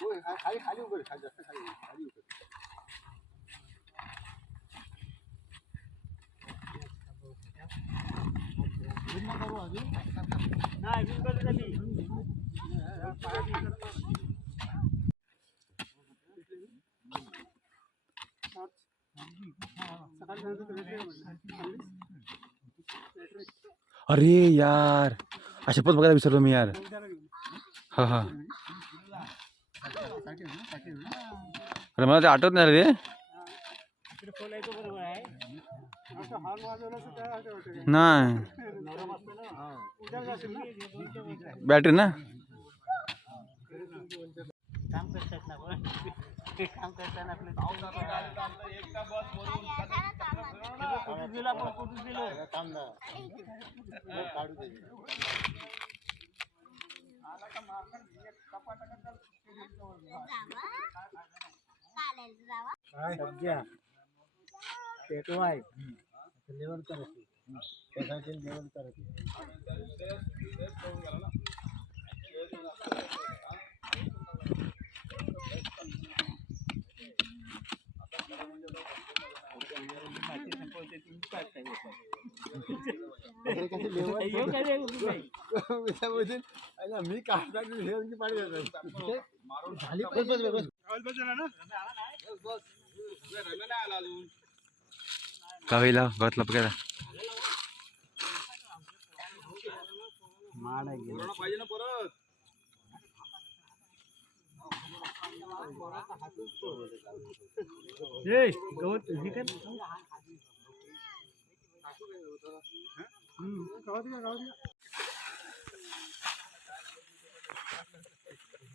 होय, खा- खाली खाली उभं खाली जास्त खाली उभं, खाली उभं अरे यार अशा पण बघायला विसरलो मी यार हा हा अरे मला ते आठवत नाही रे? नाही? बॅटरी ना? काम करतात ना पण. ते काम करताना आपलं कुठून दिलं आपण कुठून दिलं. सब्ज्या पेटवाय लेवल करायची त्यासाठी लेवल करायची अरे कसं लेवल- त्यामध्ये अरे मी काढता की पाणी जातं. झाली पाहिजे. बस, बस, बस. गावीला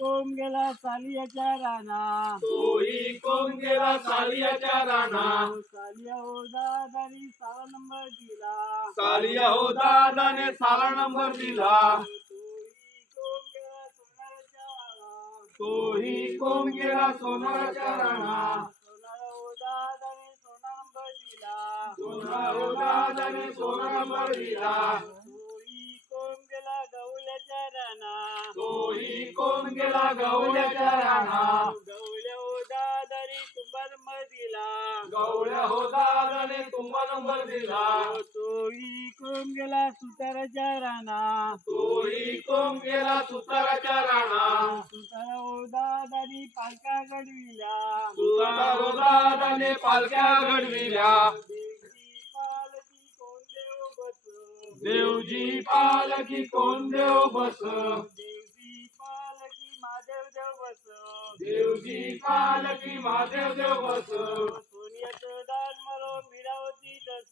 कोण गेला सालियाच्या राना तोही कोण गेला सालियाच्या राणा. सालिया हो दादानी सावा नंबर दिला. सालिया हो दादाने साला नंबर दिला. तोही कोण गेला सोनाराच्या राणा. सोनारा हो दादाने सोना नंबर दिला. सोना हो दादाने सोना नंबर दिला. कोण गेला राणा गवल्या हो दादानी तुम्हा नंबर दिला. गवळ्या हो दादाने तुम्हा नंबर दिला. तोही कोण गेला सुताराच्या राना तोही कोण गेला सुताराच्या राणा सुतारा हो दादानी पालका घडविल्या. सुतारा हो दादाने पालख्या घडविल्या. देवजी पालकी कोण देव बस देवजी पालकी महादेव देव बस. सोन्याचं दान मरो मिरावती तस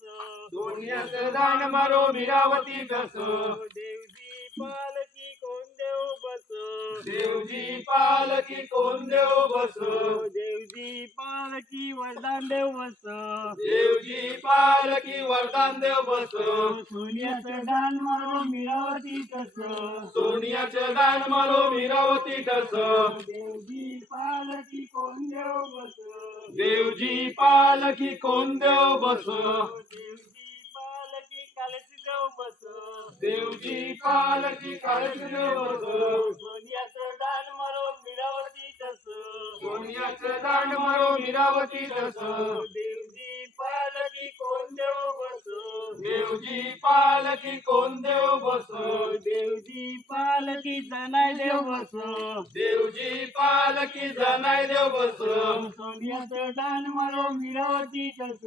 सोन्याचं दान मारो मीरावती दस. देवजी पालकी कोण देव बस. देवजी पालकी कोण देव बस. वरदान देव बस. देवजी पालकी वरदान देव बस. सोन्याचं दान मरो मिरावती तस. सोनियाचं दान मारो मीरावती दस देवजी पालकी कोण देव बस. देवजी पालकी कोण देव बस. देवजी पालकी कालची देव बस. देवजी पालकी काळजी देव बस. दान मारो मीरावती दस देवजी पालकी कोण देव बस. देवजी पालकी कोण देव बस. देवजी पालकी जनाय देव बस. देवजी पालकी जनाय देव बस. सोन्याचं दान मरो मिरावती तस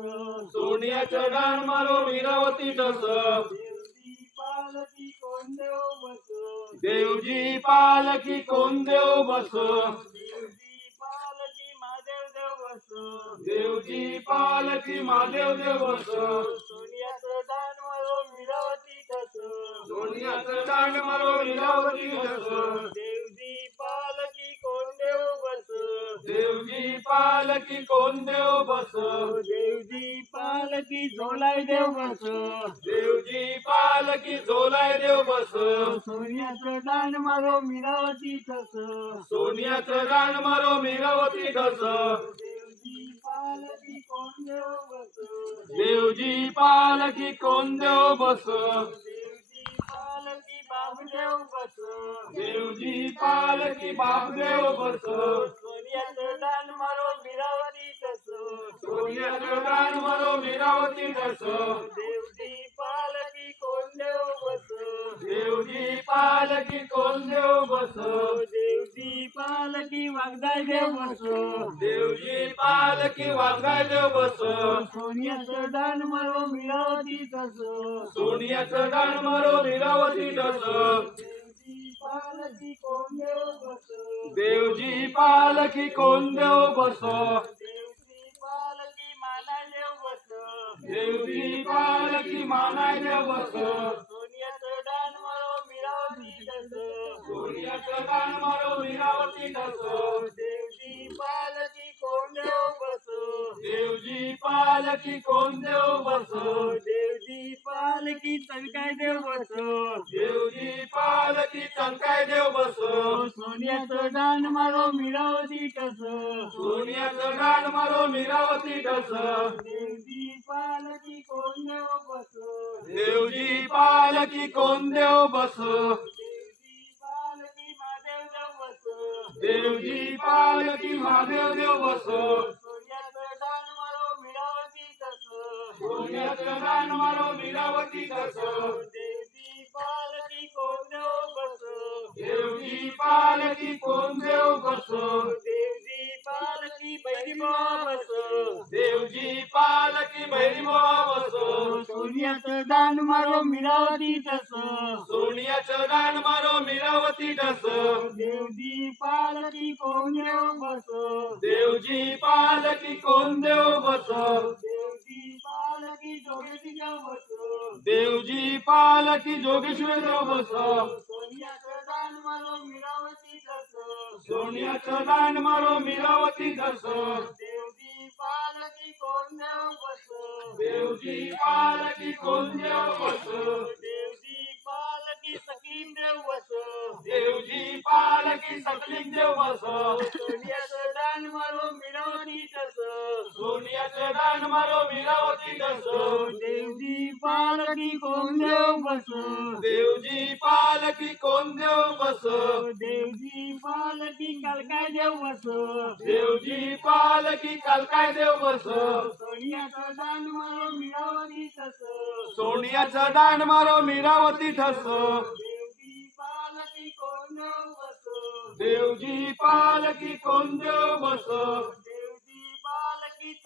सोनियाचं दान मारो मीरावती दस देवजी पालकी कोण देव बस. देवजी पालकी महादेव देव बस सोन्याचं दान मरो मिरावती तस. सोनियाचं दान मारो मीरावती देवजी पालकी कोण देव बस. देवजी पालकी कोण देव बस. देवजी पालकी झोलाय देव बस. देवजी पालकी झोलाय देव बस. सोन्याचं दान मारो मिरावती तस. सोन्याचं रान मारो मिरवती ढस देवजी पालकी कोण देव बस. देवजी पालकी बापदेव बस. सोन्याचं दान मारो मिरावती तस सोन्याचं मारो मिरावती ढस देवजी पालकी कोण देव बस. देवजी पालकी कोण देव बस सोन्याचं दान मारो मिरावती तस. सोन्याचं रान मारो मिरावती ढस देवजी पालकी कोण देव बस. देवजी पालकी कोण देव बस. देवजी पालकी मानाय देव बस. सोन्याचं दान मारो मिरावती तस. सोन्याचं रान मारो मिरावती ढस पालकी कोण देव बस? देवजी पालकी चलकाय देव बस? देवजी पालकी चलकाय देव बस? सोन्याचं दान मारो मिरावती कस? सोन्याचं रान मारो मिरावती ढस देवजी पालकी कोण देव बस? देवजी पालकी कोण देव बस? देवजी पालकी महादेव देव बस? रान मारो मिरावती ढस देवजी पालकी कोण देव बस देवजी पालकी कोण देव बस देवजी पालकी बैरीबा बस. देवजी पालकी भैरवा बस. सोन्याचं दान मारो मिरावती तस. सोन्याचं रान मारो मिरावती ढस देवजी पालकी कोण देव बस. देवजी पालकी कोण देव बस. पालकी जोगेश्वर बस. सोन्याचं दान मारो मिरावती तस सोन्याचं दान मारो मिरावती ढस देवजी पालकी कोण देव बस. देवजी पालकी कोण देव बस. देवजी पालकी सकीम देव बस. देवजी पालकी सकलिक देव बस. सोन्याचं दान मारो मिरावती सोन्याचं दान मारो मिरावती देवजी पालकी कोण देव बस. देवजी पालकी कोण देव बस. देवजी पालकी कलकाय देव बस. देवजी पालकी कालकाय देव बस. सोन्याचं दान मारो मिरावती तस सोन्याचं दान मारो मिरावती ठस. देवजी पालकी कोण देव बस. देवजी पालकी कोण देव बस.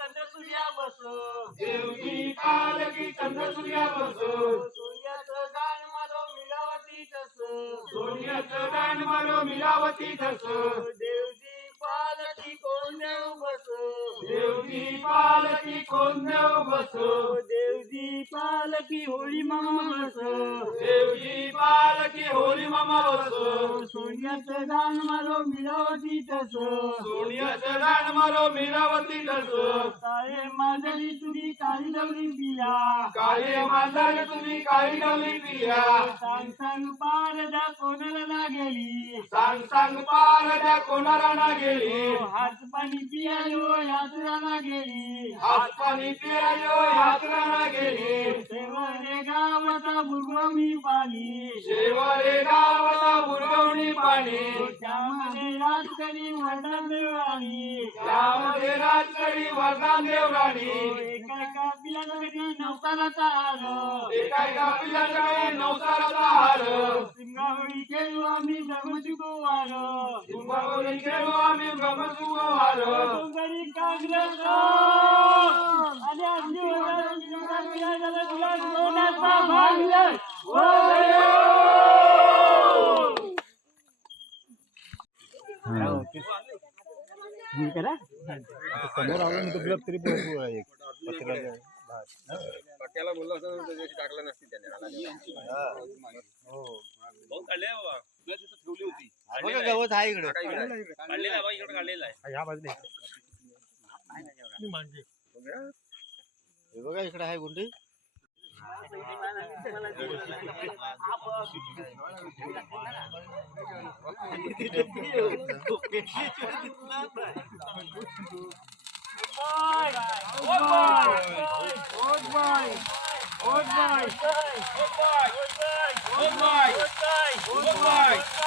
पालकी चंद्रसूर्या बस देवजी पालकी चंद्रसूर्या बस सोन्याचं दान मारो मिरावती तस. सोन्याचं दान मारो मिरावती ठस देवजी पालकी कोण देव बस. देवजी पालकी कोण देव बस. देवजी पालकी होळी मामा बस. देवजी पालकी होळी मामा बस. सोन्याचं दान मारो मिरावती तस. सोन्याचं दान मारो मिरावती ठस काळे मांजरी तुरी काळी दवरी बिया काळे मांजर तुम्ही काळी डवली पिया. सांग सांग पार द्या कोणाला ना गेली? सांग सांग पार त्या कोणाला ना गेली हात पाणी पियायो यात्रा ना गेली. हात पाणी पियायो यात्रा ना गेली शेवरे गावाचा भुगवणी पाणी. शेवरे गावाला बुरवणी पाणी. त्यामध्ये रातकरी वडा मिळाली त्यामध्ये रात्री वरदान देवराणी एका एका पिलाकडे नवसाराचा आलं एका नवसाराचा हार. सिंगावळी खेळू आम्ही जगमजुगो वार कुंभावरी खेळू आम्ही डोंगरी आणि आमची तुला सोन्याचा भाग. समोर आलो मी तुला तरी बोललो असं तर त्याची टाकलं नसती त्याने हो. ठेवली होती बघा गवत आहे इकडे काढलेला आहे बा, इकडे काढलेला आहे ह्या हे. बघा इकडे आहे गुंडी Одбай! Одбай! Одбай! Одбай! Одбай! Одбай!